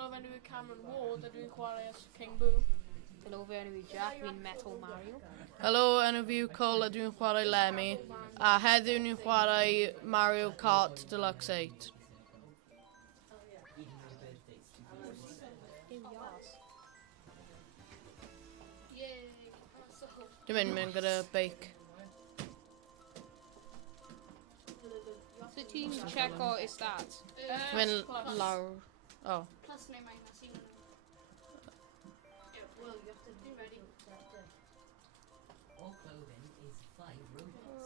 Helo, fe nhw Cameron Ward, a dwi'n chwarae as King Boo. Helo, fe enw i Jack, fi'n Metal Mario. Helo, enw fi yw Cole a dwi'n chwarae Lemmy. A heddiw ni'n chwarae Mario Kart Deluxe 8. Dwi'n mynd gyda beic. So ti'n checo i stats? Dwi'n mynd lawr. Oh. Plus neu minus, un o'n nhw. Well, you have to be ready. All clothing is 5 Robux a step.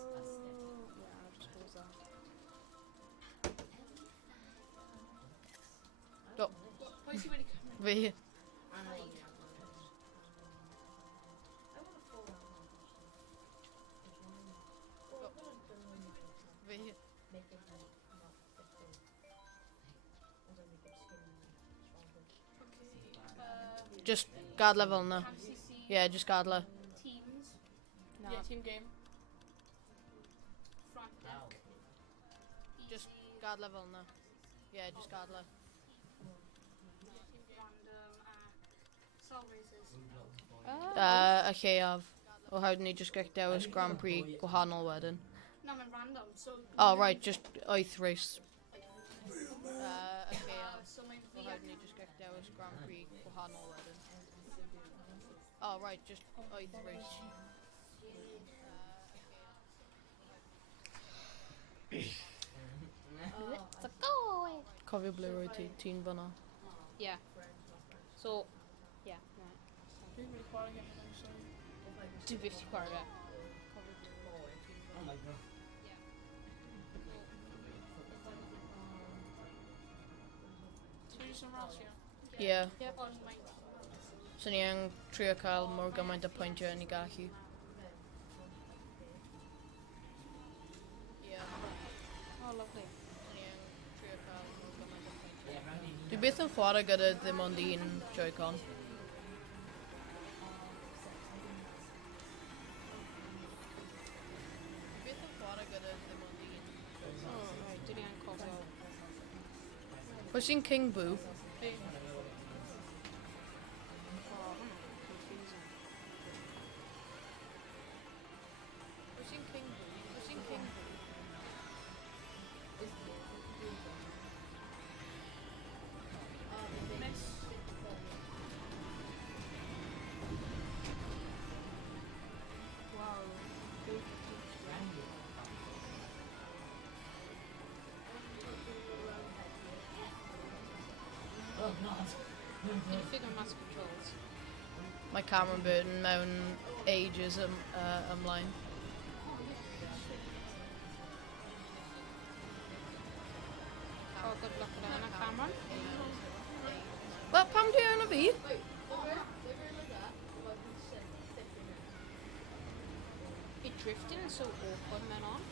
Yeah, I'll just pause that. Oh. Pwy sydd wedi cymryd? Fi. Fi. Just gadla fel na. MCC. Yeah, just gadla. Teams. No. Yeah, team game. Front Wow. deck. Just gadla fel na. Yeah, just gadla. Random Soul Racers. Oh, Y lleiaf. O hawdd ni just gech dewis Grand Prix gwahanol wedyn. No, mae'n random, so... Oh, right, just oith race. Y lleiaf. So mae'n O fi hawdd ni just gech dewis Grand Prix gwahanol wedyn. Oh, right, just oith race. it's a go! Cofio ble roed ti'n fyna. Yeah. So, yeah, right. Dwi'n wedi chwarae gen nhw, so... Dwi'n 50 chwarae fe. Oh my god. So wedi sy'n rasio? Yeah. Ond mae'n... So ni yn trio cael mor gymaint o pwyntiau yn ei gallu. Yeah. Oh, lovely. So ni yn trio cael mor gymaint o pwyntiau. Yeah, Randy. Dwi byth yn chwarae gyda ddim ond un Joy-Con. Dwi byth yn chwarae gyda ddim ond un. Oh, right, dyn ni yn cofio. Pwy sy'n King Boo? Fi. Oh, confusing. Pwy sy'n King Boo? Pwy sy'n King Boo? Miss. Wow. Randy. Oh god. Dyn ni ffigur mas controls. Mae Cameron Burton mewn ages ymlaen. Oh, good luck with hynna, Cameron. Wel, pam dwi yn o fi? Be drifting is so awkward, man on.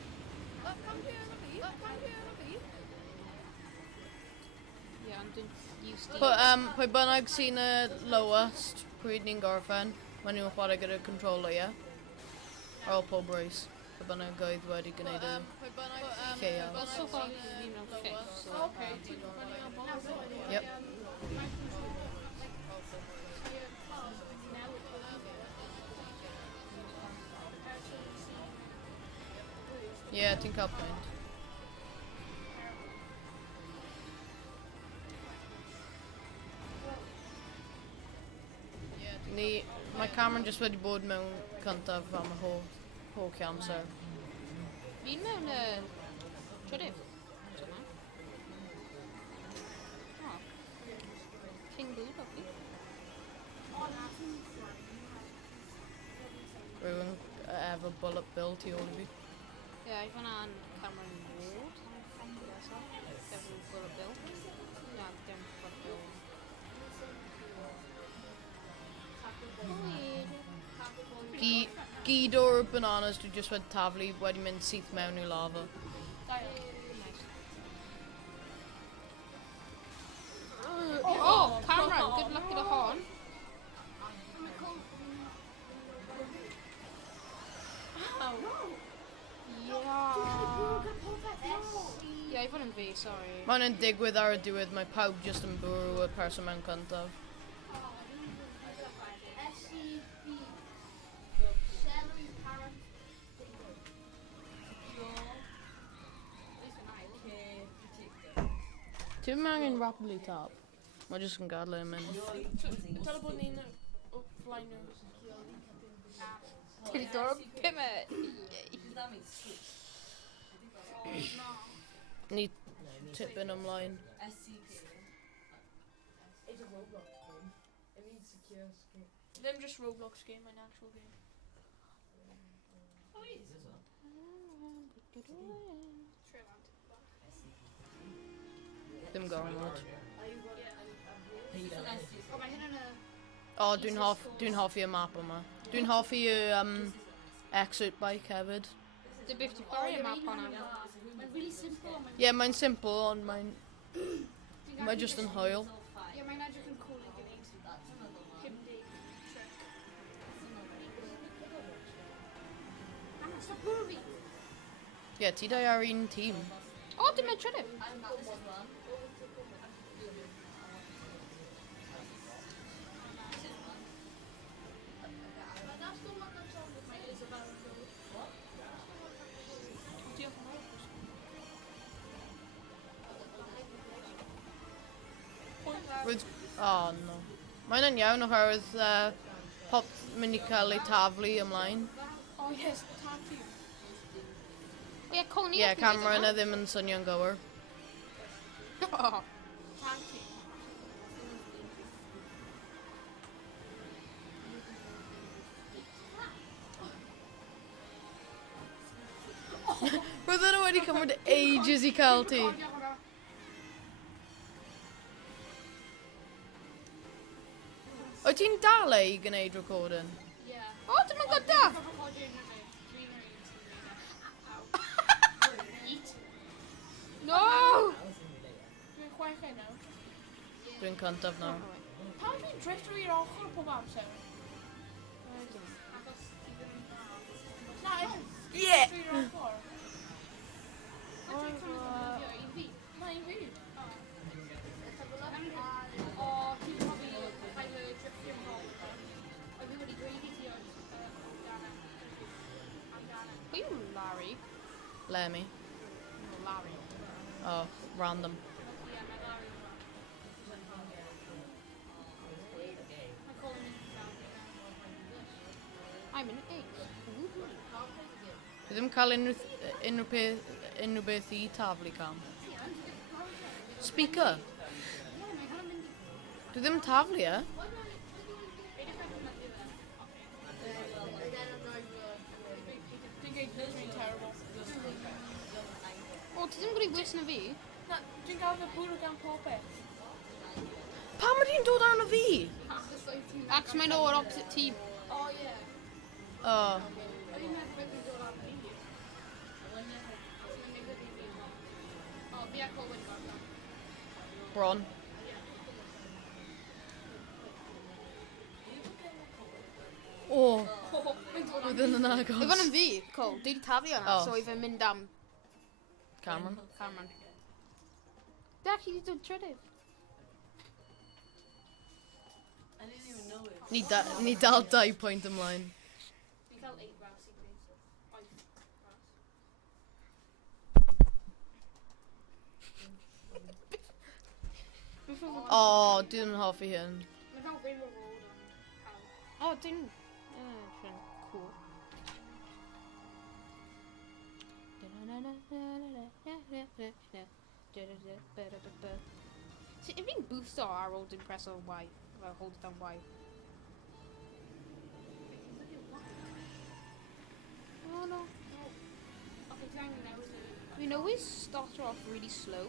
Wel, pam dwi yn o fi? Wel, pam dwi yn o fi? Yeah, and don't use the... Pwy bynnag sy'n y lowest pryd ni'n gorffen, maen nhw'n chwarae gyda controller, ie? Ar ôl pob race. Pwy bynnag oedd wedi gwneud y lleiaf. Well, so far, you know, fixed, so... Okay, ti'n running on balls. Yep. Yeah, ti'n cael pwynt. Mae Cameron jyst wedi bod mewn cyntaf am y holl amser. Fi'n mewn trydydd. Dyna. Oh. King Boo, lovely. Rwy'n efo bullet bill tu ôl i fi. Yeah, I've an Cameron Ward. That's all. Devil Bullet Bill. No, dim Bullet Bill. Gyd o'r bananas dwi jyst wedi taflu wedi mynd syth mewn i lava. Nice. Oh, Cameron, good luck gyda hon. Yeah. Yeah, i fod yn fi. sorry. Mae'n yn digwydd ar y diwedd, mae pawb just yn bwrw y person mewn cyntaf. SCP. Celery carrot. Ti'n angen rapidly top? Mae jyst yn gadw yn mynd. Dyle bod ni'n o flaen nhw. Ti'n dod o pimet. Ni tipyn ymlaen. Ddim just Roblox game, mae'n actual game. Ddim gormod. O, mae hyn yn y... O, dwi'n hoffi y map yma. Dwi'n hoffi y exit bike hefyd. Dy byth ti'n chwarae y map hwnna. Mae'n really simple. Mae'n... Ie, mae'n simple, ond mae just yn hwyl. Ie, mae'n edrych yn cool i gwneud. Hymdi. Trick. Stop bwrw fi! Ie, ti dau ar un tîm. O, dim mynd trydydd. Diolch yn fawr. Roedd... O, no. Mae'n yn iawn oherwydd pop mynd i cael ei taflu ymlaen. Oh yes, tag team. O ie, Coney. Ie, camera yna ddim yn swnio'n gywir. Tag team. Roedd yna wedi cymryd ages i cael ti. Recordio hwnna. Wyt ti'n dal ei gwneud recording? Ie. O, dim mynd gydaf. Dwi'n recordio hwnna. Dwi'n rhaid. Eat. No! Dwi'n chwech enw. Dwi'n cyntaf nawr. Pam dwi'n drifter i'r ochr pob amser? Achos ti ddim yn dda. Na, Ie! drifter i'r ochr. Dwi'n cymryd i fi. Na, i fi. O, ti'n profi cael y drifter i'r ochr. O, fi wedi dweud i ti amdana. Pwy yw Larry? Lemmy. No, Larry. Oh, random. Ie, mae Larry yma. Mae Colin yn dda. I'm an 8. Dwi ddim cael unrhyw beth i taflu cam. Speaker. Dwi ddim taflu e. Dwi'n gweud dwi'n terrible. O, ti ddim gwneud wys na fi? Na, dwi'n gael fy bwrw gan popeth. Pam ydy'n dod arno fi? Ac mae'n o'r opposite team. O, ie. Oh, O'n i'n meddwl beth yn dod ar fi. O, fi a Colin gorau. bron. O, roedd yn agos. Oedd hwn yn fi, Cole. Dwi wedi taflu hwnna, Oh. so oedd yn mynd am Cameron. Cameron. Da, chi wedi dod trydydd. Ni dal 2 pwynt ymlaen. Fi'n cael 8 ras i gwneud. 8 ras. O, dwi ddim yn hoffi hyn. Mae'n cael Rainbow Road ond cael. O, dwi'n... Dwi'n cool. See, if fi'n boost ar ôl dwi'n preso Y, fel hold down Y. Oh no. Okay, ti'n angen newid y... We always start her off really slow.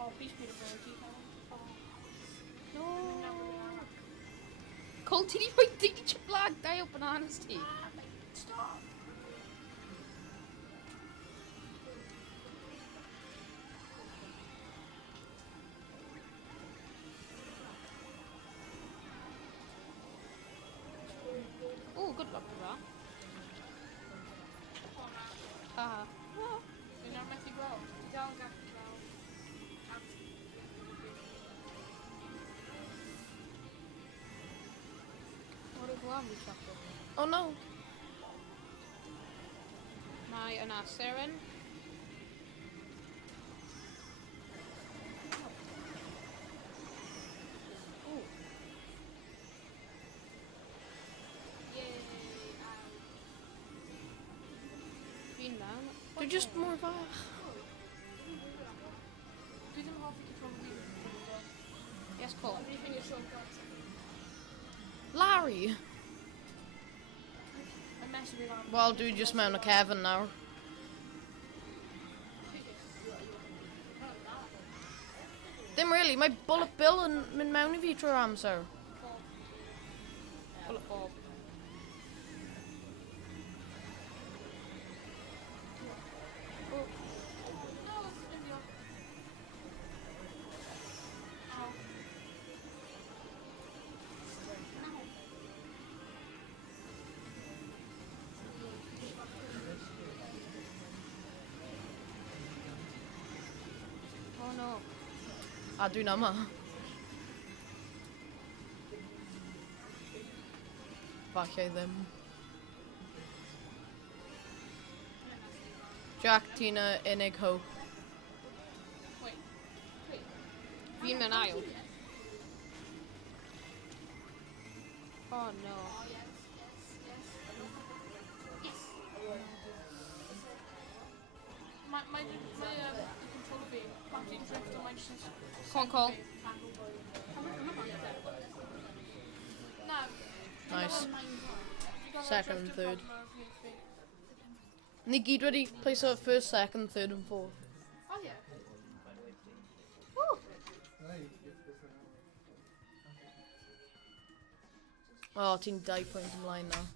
Oh, please be the bird, you know. No. Cole, ti di rhoi teacher flag? Dau o bananas ti. Stop! Oh, good luck with that. Haha. Dwi'n ar methu gweld. Dwi dal yn gallu gweld. What a glam we chuckle. Oh no. Mae yna Seren. Ooh. Yay! Fi'n mewn. Dwi just mor fach. Dwi ddim yn hoffi control fi. Yes, Cole. Ond fi'n ffeindio shortcut. Larry. Mae'n mesio fi lan. Wel, dwi just mewn y cefn nawr. Dim really, mae Bullet Bill yn mynd mewn I fi trwy'r amser. Bullet Bob. No, it's India. Ow. No. Oh no. A dwi'n yma. Falle ddim. Jack, ti'n y unig hope. Wait. Wait. Fi'n mewn ail. Oh no. Oh, yes, yes, yes. Yes. Mae control fi. Pan ti'n drift o mae'n just... Come on, Cole. Na. Nice. Second and third. Ni gyd wedi place o first, second, third and fourth. Oh, yeah. O, ti'n 2 pwynt ymlaen nawr.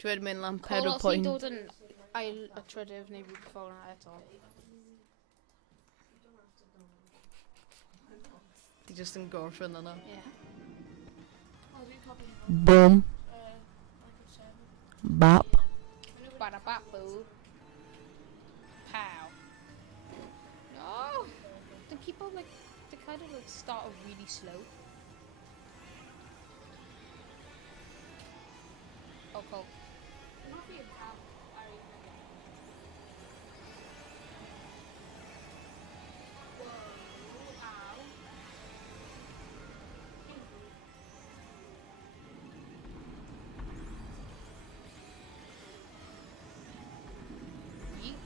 Dwi wedi mynd lan Cole, 4 os ni'n pwynt. dod yn ail y trydydd neu rhywbeth fel yna eto. Di just yn gorffen yna. Yeah. Oh, dwi'n cofio. Boom. Michael 7. Bap. Bada bap boo. Pow. No! The people like, they kind of like start off really slow. Oh, Cole. Dwi'n hoffi y pam ar un peth. Whoa, ow. Yeet.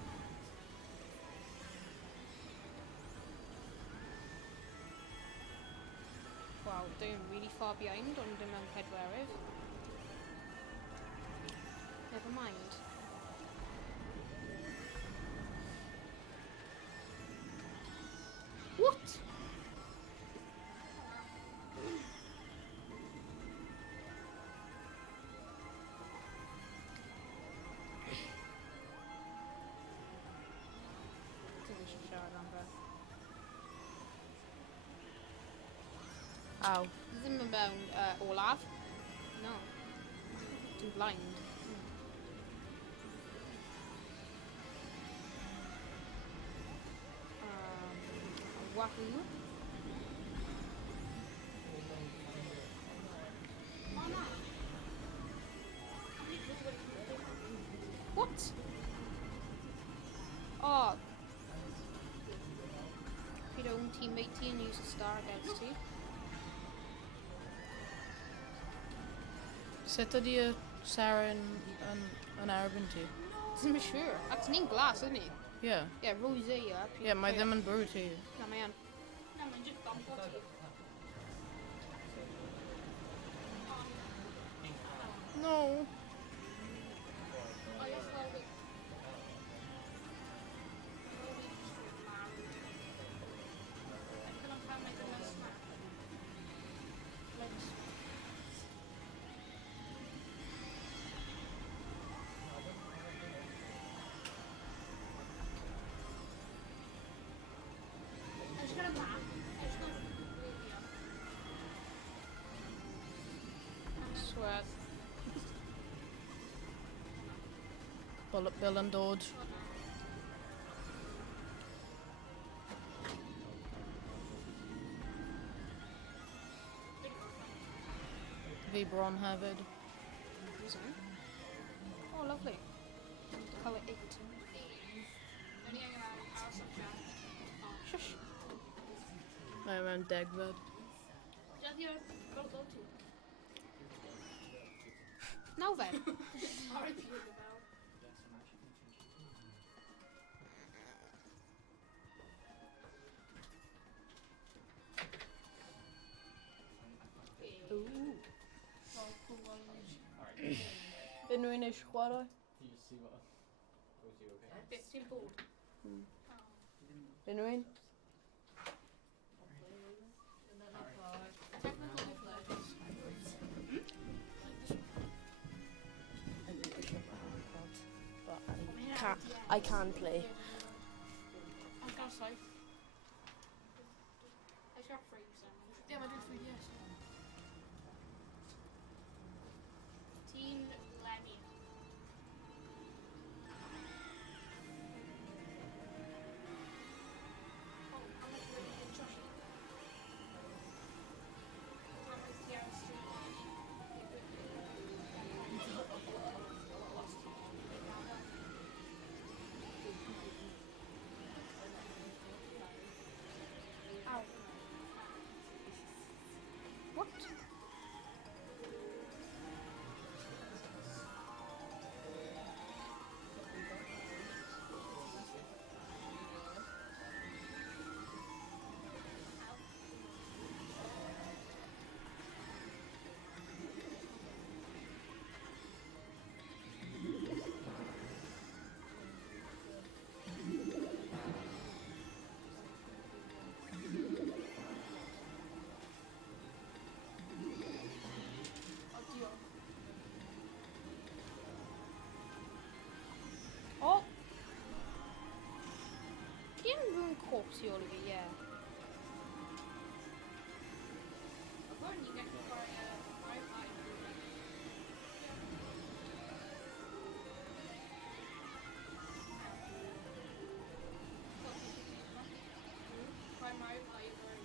Wow, doing really far behind on the mewn pedwerydd. Never mind. What? I think we should show it on there. Ow. Ddim yn mewn olaf. No. Dwi'n blind. Wahoo. What? Oh. If your own teammate ti and use a star against you. Sut ydi y Sarah yn erbyn ti? Ddim yn siŵr. Ac ni'n glas, ydyn ni? Yeah. Ie, rosé, ie. Yeah, mae ddim yn brw ti. Na, mae yn. Na, mae'n just dompo ti. No. Oh, yes, well, Swear. Bullet Bill and Dodge. Vibron Harvard. Oh, lovely. Colour 8. Only hang around our subject. Shush. I'm around Dagwood. Just your go to. Now then. Sorry if you about. Ooh. Unrhyw eisiau chwarae? You just see what. Was you okay? Bit simple. Unrhyw? Technical difficulties. I can play. I got safe. I got free something. Yeah, I did free, yes. Teen Lemmy. Oh, I'm like really good Joshi. Ow. What? Oh! Can ruin corpse all of it, yeah. I've heard you get to buy a Wi-Fi. Buy my Wi-Fi.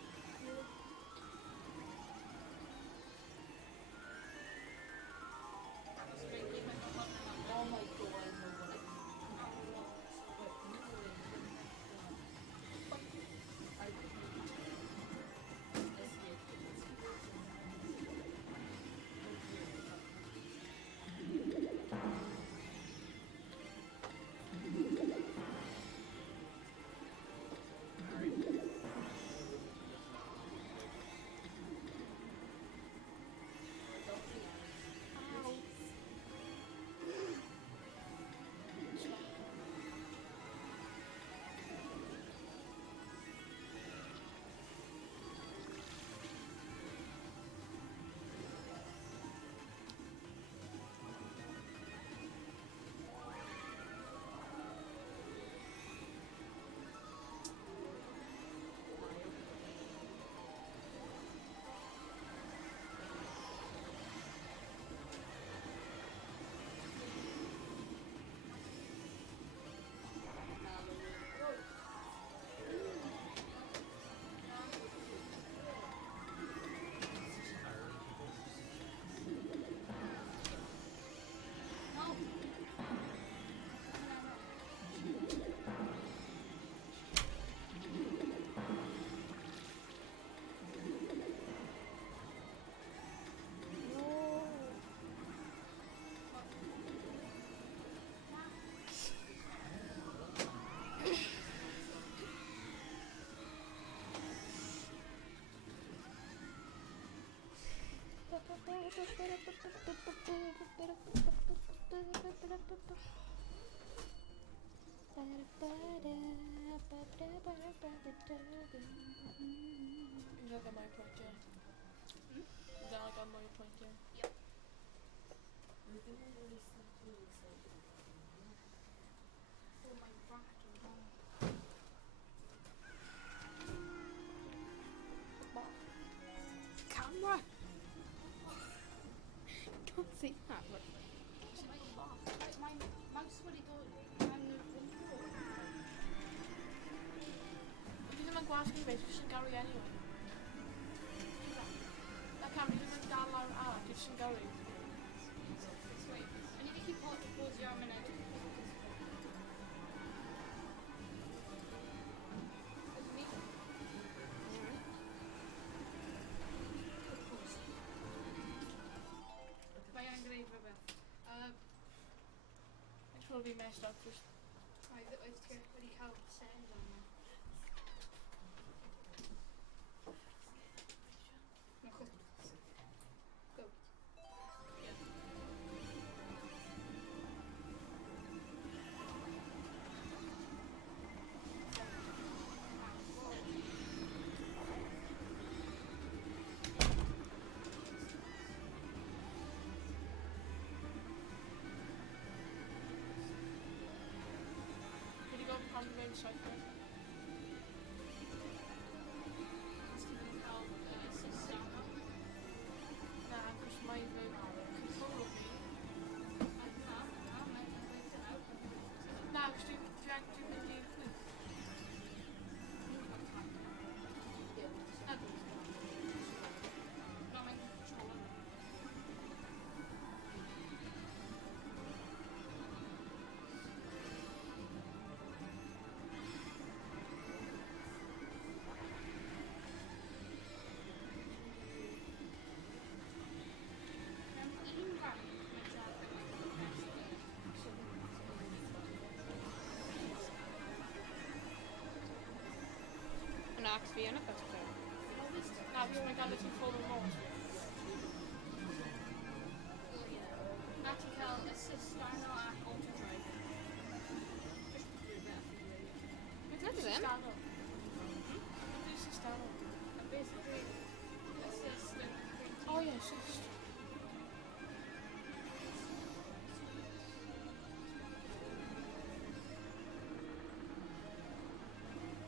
Oh my god, I know what Is that my point, yeah? Is that like on my point, yeah? We've been in really stuff really excited. Oh my god. Camera! gwasgu fe, jyst yn garu anyway. Na Cam, ni ddim yn dal lawr a, jyst yn garu. Sweet. I need to keep pause your minute. Mae angen gwneud rhywbeth. It's probably messed up, just... Oedd ti wedi cael send on yma. No, chwyd. Go. Wedi gael pan fe'n saith. Na, cos mae fy control o fi. Na, cos dwi'n mynd i'r chwith. Yn act fi yn y first player. Na, fi o'n gael ti'n ffôl yn ôl. Na ti'n cael assist arno a auto drive. Ydw ddim. Stano. Ydy sy'n stano. A basically, assist yn... O ie, syst.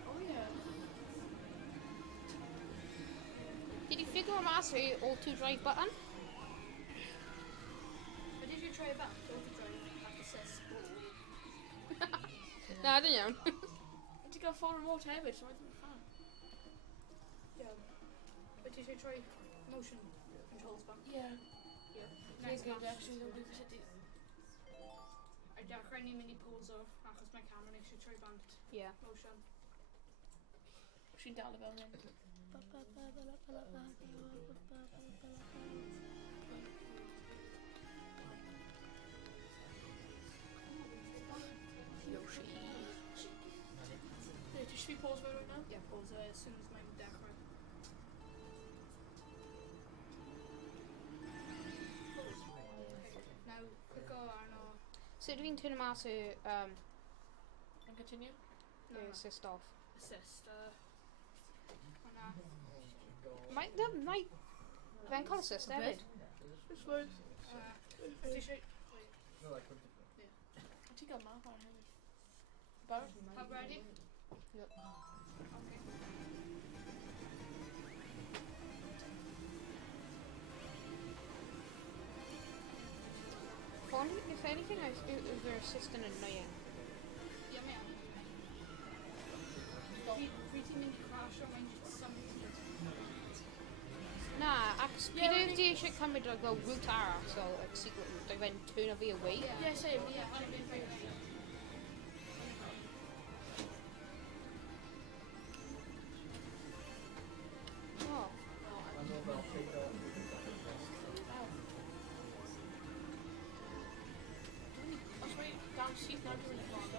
O ie. Did you figure out my auto drive button? But did you try it back? Auto drive ac assist. Na, dyn iawn. Ti'n gael ffôl yn ôl hefyd, so mae'n ffan. Yeah. But did you try motion controls back? Ie. Yeah. Next Next game, match. actually, dwi'n cysylltu. A dechrau ni mynd i pause off achos mae camera eisiau troi bant Yeah. motion. Dwi'n dal y fel hyn. Yoshi. Ie, ti eisiau fi pause fe rwy'n nawr? Yeah, pause as soon as mae'n dechrau. Now, click o arno. So dwi'n turn mas y And continue? assist off. Assist. Hwna. Mae... Fe'n cael assist hefyd. It's fine. Ti eisiau... No, like, what the Ti'n gael map ar hefyd. Barod? Pawb ready? Yep. Okay. If anything, is their assistant annoying. Yeah, man. Fi ti'n mynd i crasho mae'n just 17. Na, ac bydd di eisiau cymryd like, fel route arall, so like, secret route, like fe'n turn o fi away. Yeah, same. Yeah, hwnna fi'n ffaith. Oh. I know that I'll take that. Os mae down syth nawr dwi'n mynd i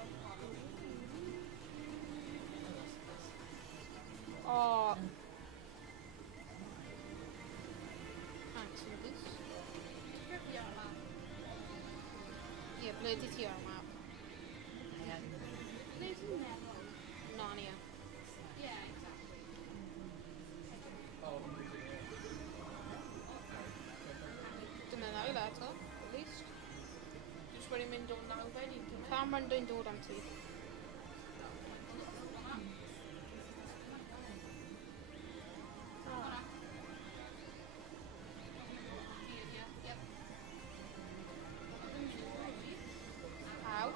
Oh. Thanks for the boost. Fi ar yma. Yeah, ble di ti ar y map? Ble ti'n meddwl? Narnia. Yeah, exactly. Oh, I'm losing it. Dyna nawr le eto, at least. Just wedi mynd o'n nawfed i dyn. Cameron dwi'n dod am ti. Hwnna. Yeah, yep. Ow.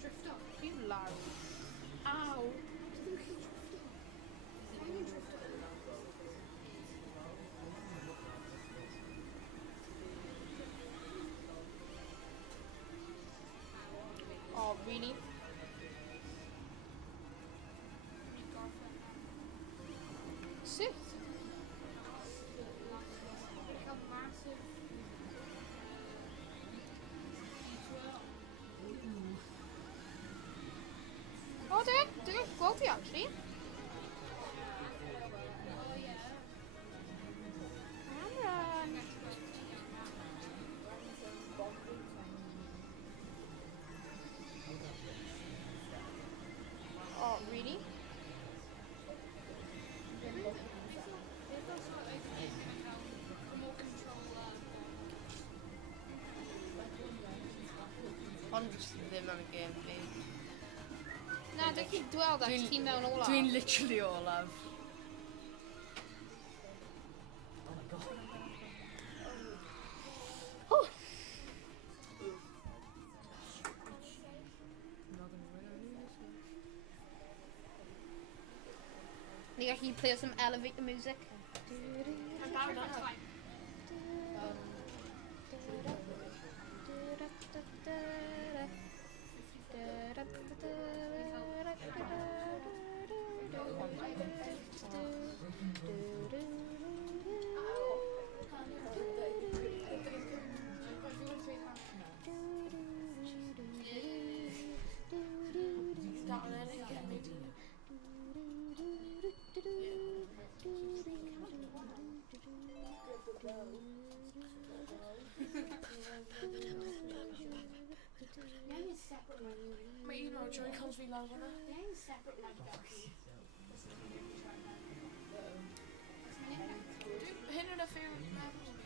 drift off. You Larry. Ow. Why do you drift off? Oh, really? Your girlfriend. Sit. Like a massive. Oh, they're grumpy actually. Oh yeah. Cameron. Oh, really? They've also opened an account for more control. Honestly, ddim am y game fi. Na, dwi'n chi dweld ac ti mewn ola. Dwi'n literally olaf. Ni gallu play some elevator music. About that time. Mae un o'r Joy-Cons fi lawr hwnna. Hyn yn y ffew meddwl fi.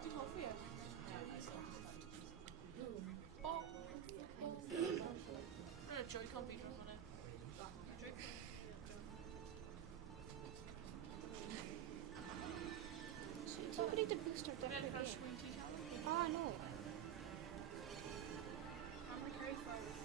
Dwi'n hoffi e. O! Yn y Joy-Con fi drwy hwnna. Somebody to boost our Dwi'n deck edrych ar again. sgwyn ti llawn. Ah, no. Camel Cave Bowling.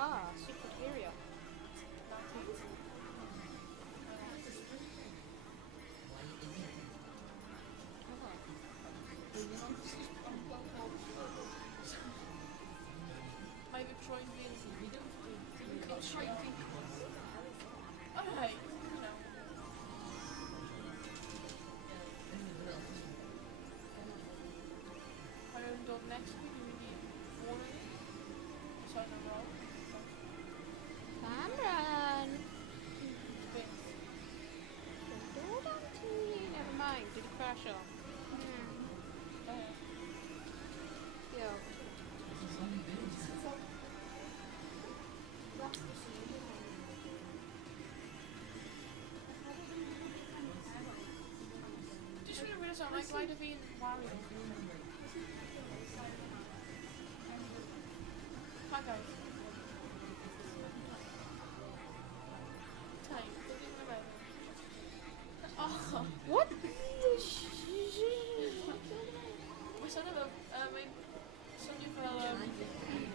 Aha, secret area. Mae fy troi'n fi'n exciting. Alright. No. Mae nhw'n dod next week i mynd i warning. So I'm wrong. Cameron! Beth. Hold on to me. Never mind. Did it crash off? Yo. Just fi'n rhywbeth o'n like rhaid o fi'n wario. Hi guys. Time. Don't even remember. Oh. What? Mae son efo, mae'n swnio fel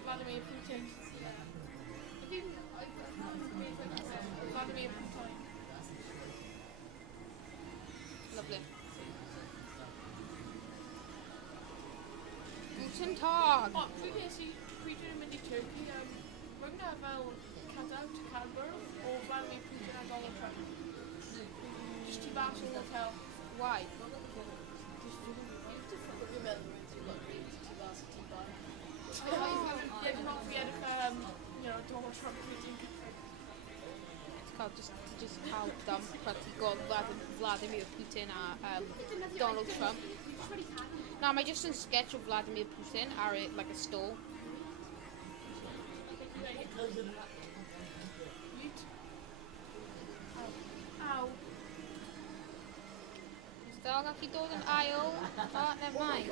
Vladimir Putin. Vladimir Putin. Lovely. Guten Tag! O, pryd nes i, pryd dwi'n mynd i Turkey, rwy'n na fel cadout Cadbury o Vladimir Putin a Donald Trump. Just tu bas o'r hotel. Why? Ie, dwi'n hoffi edrych, Donald Trump meeting. just how dumb practical Vladimir Putin and Donald Trump. No, am I just a sketch of Vladimir Putin or like a store? Ow. Stel dat je door een aisle. Oh, never mind.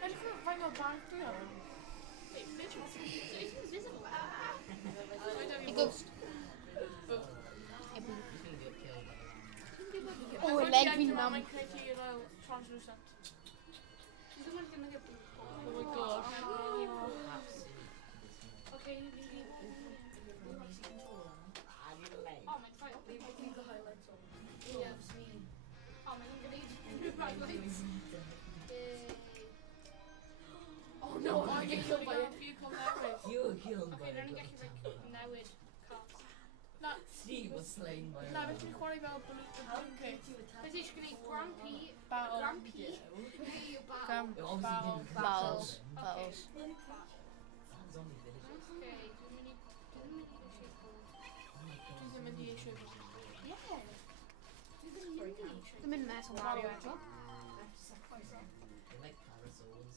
I just couldn't find out back there. He goes. Oh, een leg wie nam. Translucent. Oh my god. Okay, oh my god. Leave the highlights on. Yeah, oh my god, new highlights. Oh no, I get killed by it. You were killed by Okay, then a get you ghost. like nowid cast. Steve was slain by a Nou, ghost. weet je gewoon niet wel bloedje. Het is geen Grumpy. Battle. Grumpy. Nee, je baal. Come. It obviously didn't crash Battles. on them. Battles. Zombie villagers. Okay, doe me niet shit voor. Die zijn met die issue. Ja. Doe me niet De min metal Mario. Toch? They like parasols.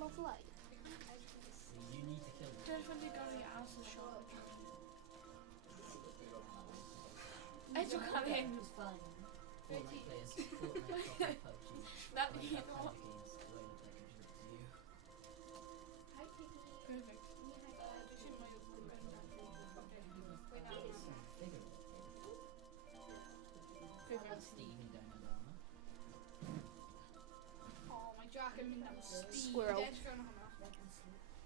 Lovely. You need to kill them. Durf van die kan je aan zijn shot. En zo gaan heen. Fortnite players, Fortnite, PUBG, Dat like niet. that kind of games where they contribute to you. Perfect. Figure it. Perfect. Steamy Dynadama. Oh, my dragon in that speed. Squirrel. Dead going on now.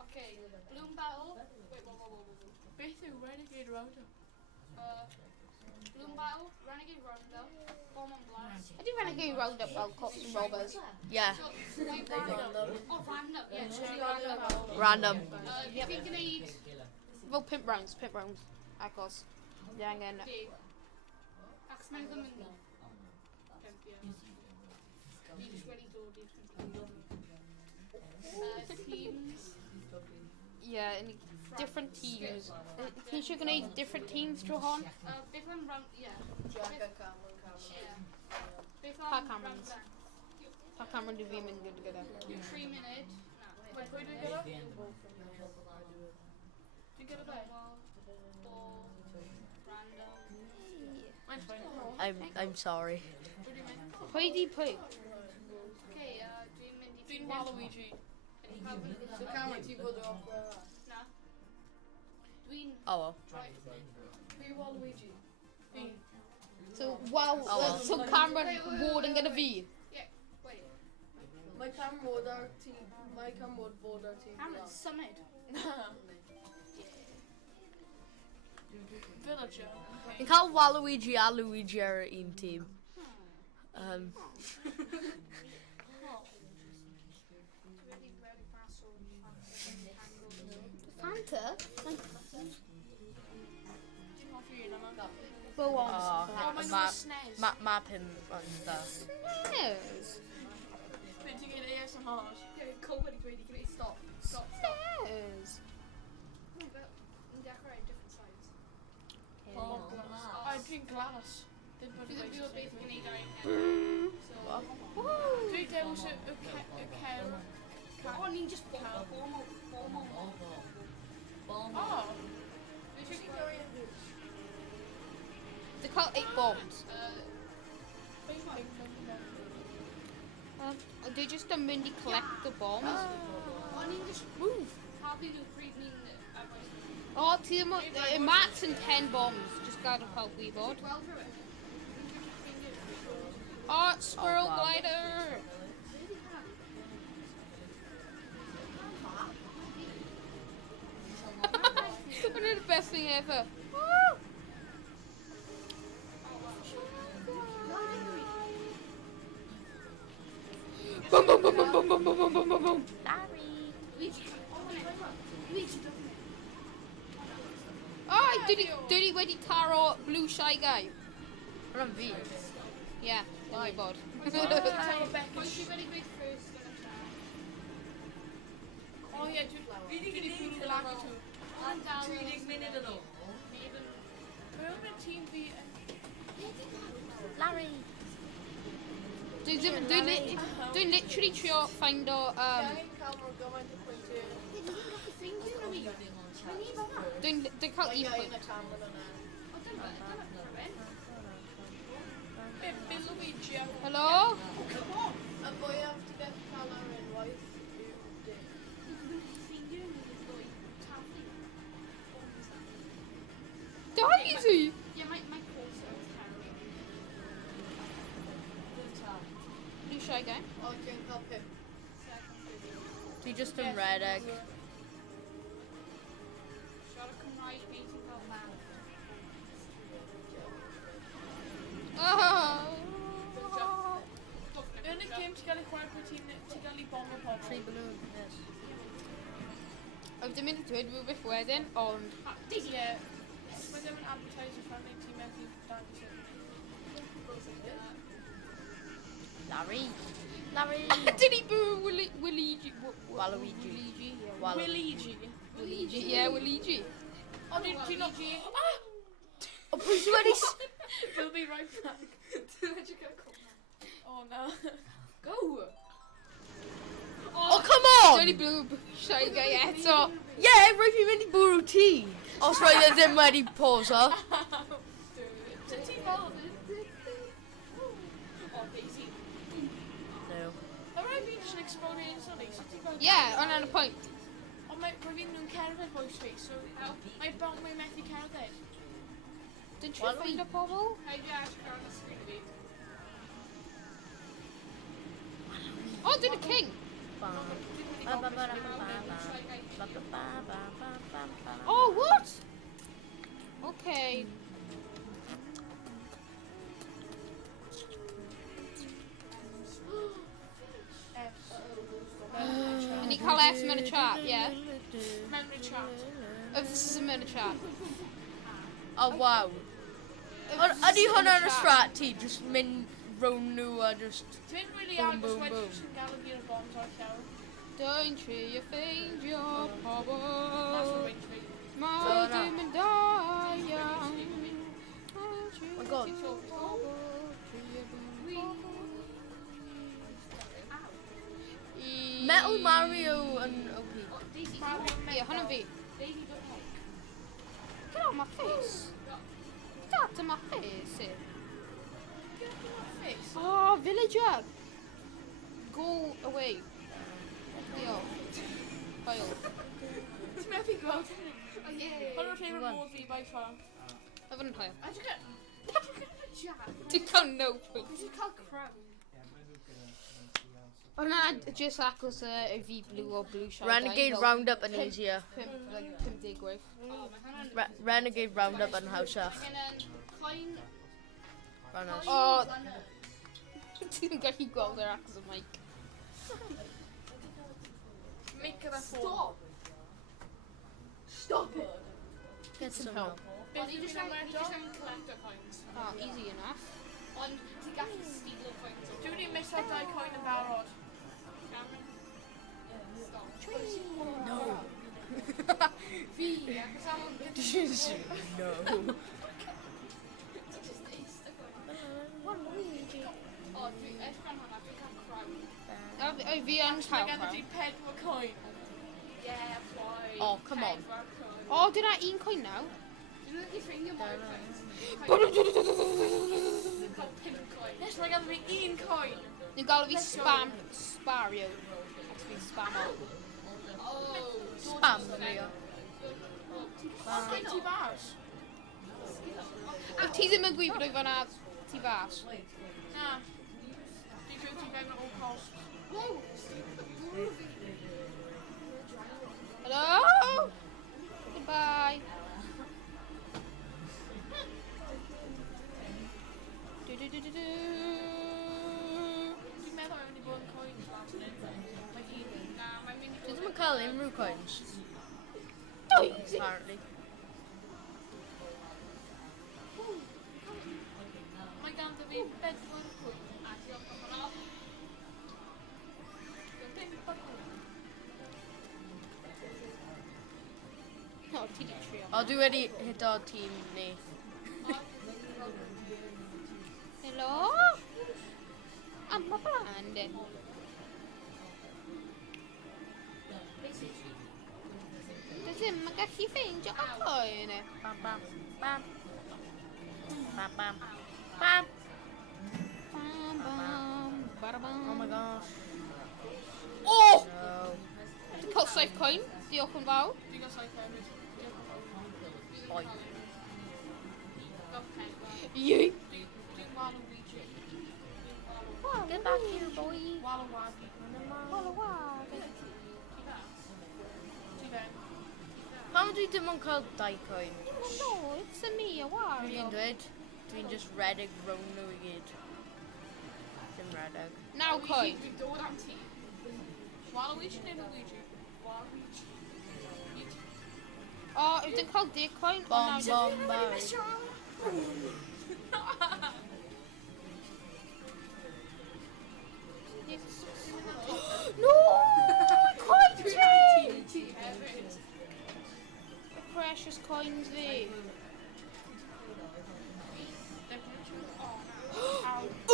Okay, Bloom Battle. Wait, whoa. Beter Renegade Router. Bloom Battle, Renegade Rondo, Bomb and Blast. I do Renegade Roundup while cops and robbers. Yeah. So, wait, random. Oh, random. Yeah, just random. Random. If you can eat Well, pimp rounds. Of course. Jangan. big. Axemen them in the pimp, yeah. You just ready to do teams. Yeah, and different teams. Teams you're gonna need different teams, Johan. Different round, yeah. Jacka, Cameron, Yeah. Pak Camerons. Pak Cameron do Veeam and good together. 3 minutes. Wait, who do you At get up? the end of it. Do you get a bed? Ball, random. Mine's fine. I'm sorry. What do you mean? Pwede pwy? Okay, Dream Mindy. Doing Waluigi. So Cameron, you go to opera. Nah. Dween. Oh well. Who Waluigi? So, wow, so Cameron Warden gonna be. Wait. My Cameron would our team. My Cameron would vote our team. Cameron Summit. Villager. Ik ga Waluigi a Luigi ar un team. Really, very fast or Fanta? Didn't offer you none. Go on. Oh, Oh, mine map, was SNES. map him on the. Yes. Did you get ASMR? Yeah, cool, but you can stop. Stop. Yes. Oh, but decorate different sides. Oh, I drink glass. Did put We it do a bit of an right Woo. Three tables a carrot. Oh, I mean just bomb. Oh. They call 8 bombs. They just a Mindy collect the bombs. I mean just Move. probably do pre-evening. Oh, team max and 10 bombs. Just got a help we board. 12 for it. Oh, squirrel wow. glider. One of the best thing ever. Woo! Boom, boom, boom, boom, boom, boom, boom, boom, boom, boom, boom. Oh, did he wedi taro blue shy guy? Run V. Yeah, oh my god. Once you ready, wait first. Oh ie, dwi'n bwrw lagi tŵ. Ond dal... 30 munud yn ôl. Rwy'n mynd tîm fi yn... Larry. Dwi'n literally trio find o Angen cael mor gymaint o pwyntiau. dwi'n cael un Ie, pwynt. un y camera yna. Be Luigi a hwn? Helo? Y fwyaf ti gallu cael ar unwaith yw dim. Daisy! Yeah, my course is terrible. Blue shy guy. O, ti'n cael pip. Dwi just yn redeg. Siarad Cymraeg fi ti'n cael man. Oh! Yn y gym ti'n cael ei chwarae pwy ti'n cael ei bomb o pobl. Tree balloon, yes. I've ddim mynd i dweud rhywbeth wedyn, ond... Ie. Mae ddim yn advertiser fan ei ti'n methu dangos e. Larry. Larry. Did he boo Waluigi? Waluigi. Waluigi, yeah. Luigi. Waluigi, yeah, Waluigi. O, ti'n not... Ah! O, pwy sy'n wedi... We'll be right back. Oh, no. Go! Oh, come on! Johnny Blue shy guy eto. Yeah, rhaid fi mynd i bwrw ti. Os roedd e ddim wedi poso. So ti'n fel... Oh, Daisy. No. A rhaid fi'n just explode instantly, so ti'n fel... Yeah, hwnna'n y pwynt. Ond mae rhaid fi'n nhw'n cerdded boes fi, so mae bawb mae'n methu cerdded. Dwi'n trio find o pobl. Hey, yeah, I should go on the screen fi. Oh, dwi'n y king. Oh, what? Okay. And you call F mewn y chat, yeah? Memory chat. If this is a mewn y chat. Oh, wow. Ydy hwnna'n y strat ti? Just mynd rown nhw a just... Dwi'n really Boom, agos boom, wedi boom. sy'n gael y gyda'r bombs o'r llaw. Don't trio find your That's pobl. what went to me. Mae dim yn da iawn. Oh, God. Metal Mario yn OP. Daisy, Ie, hwnna'n fi. Daisy, don't help. Get out of my face. Get out of my face. Face. Oh, villager. Go away. Diolch. Coil. Ti'n methu gweld? Oh, yeah. Hwn yw'r favourite mod fi by far. Oedd yn hwyl. I just got Jack. Ti'n cael no pwynt. I just called crap. Hwna just acos y fi blue o blue shy. Renegade Roundup yn easier. 50 gwaith. Oh, my hand. Renegade Roundup yn hawsach. Coin. Runners. O, ti'n gallu gweld yr acos y mic. Make it a four. Stop it. Get some help. But you just collect the coins. Oh, easy enough. Ond ti'n gallu steal y coins. Dwi'n wedi misio 2 coin yn barod. Cameron. Stop. No. Fi, achos am... No. O, dwi edrych am hwnna, dwi'n cael crowd. Fi yn Mae cael gan crown. ti 4 coin. Yeah, boy. Oh, come on. O, dyna un coin naw. Dwi'n lwyddi ffeindio mwy coins. Dwi'n cael 5 coins. Yes, mae gan fi 1 coin. Ni'n gael fi spam, spario. Ac fi'n spamo. Oh, Spam Rio. Ond gen ti fas? O, ti ddim yn gwybod o'i fanna ti fas. Na. Dwi'n rhyw ti fewn at all costs. Whoa! Hello? Goodbye. Du-du-du-du-du. Dwi'n meddwl o'n i bod yn coins last night. Mae fi... Na, mae'n mynd i Dwi ddim yn cael unrhyw coins. Apparently. Mae gan fi 4 coin. A diolch am hwnna. no, ti di trio. O, dwi wedi hit o tîm ni. Helo? Am ma bland. Dwi ddim yn gallu ffeindio coen. Bam, bam, bam. Bam, bam. Bam. Bam, bam, barabam. Oh my gosh. Oh! No. Dwi'n cael saith coen. Diolch yn fawr. Dwi'n gael saith hefyd. Oi. Ie. Dwi'n Waluigi. Get back here, boy. Waluigi. Wala wala. Ti ben. Pam dwi dim ond cael 2 coin? No, it's a me, a Dwi'n Wario. dweud, dwi'n just redig rown nhw i gyd. Dim redig. 9 coen. Dwi'n dod am ti. Waluigi neu Luigi? Waluigi. O, ydyn cael 10 coen. Bom, bom, bari. No! Coen ti! Ti hefyd. The precious coins fi.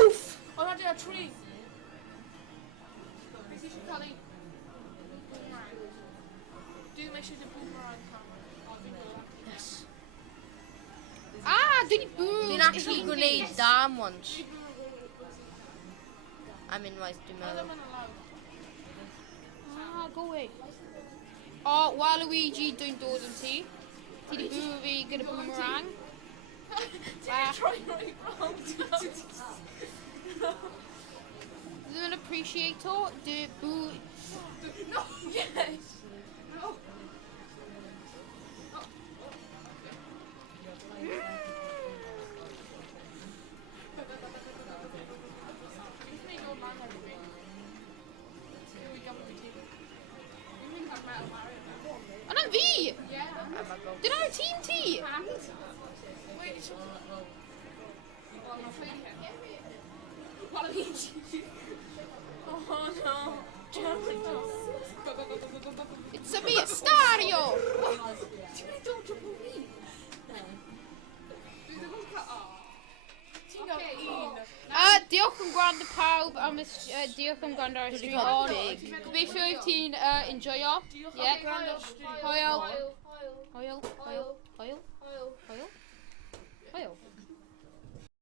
Oof! O, na dyna tree. Beth eisiau cael ei... Boomerang. Dwi'n eisiau dy boomerang camera. O, dwi'n meddwl. Yes. Ah, dwi di bŵ. Dwi'n actually gwneud da am once. Am unwaith dwi'n Oedd meddwl. yn allowed. Ah, go away. O, Waluigi, dwi'n dod yn ti. Ti di bŵ fi gyda boomerang. Ti'n troi roi wrong. Ddim yn appreciato dy bŵ... No, yes. No. Beth wneud o'r man ar fi? Yw i gafod fi ti? Dwi'n mynd ar Metal Mario. Ond am fi! Yeah. Dyna'r tîm ti! And? Wait, so... Well, no, play here. Waluigi. Oh no. Damn it. Go, go, go, go, go, go, go. It's a me, a Stario! Ti'n mynd o'r job o fi? Dwi ddim yn cael... Ti'n gael un. Diolch yn gwrando pawb, diolch yn gwrando ar y Dwi 'di stream. cael Ond big. gobeithio yw ti'n enjoyo. Diolch Ie. am gwrando ar y stream. Hwyl. Hwyl.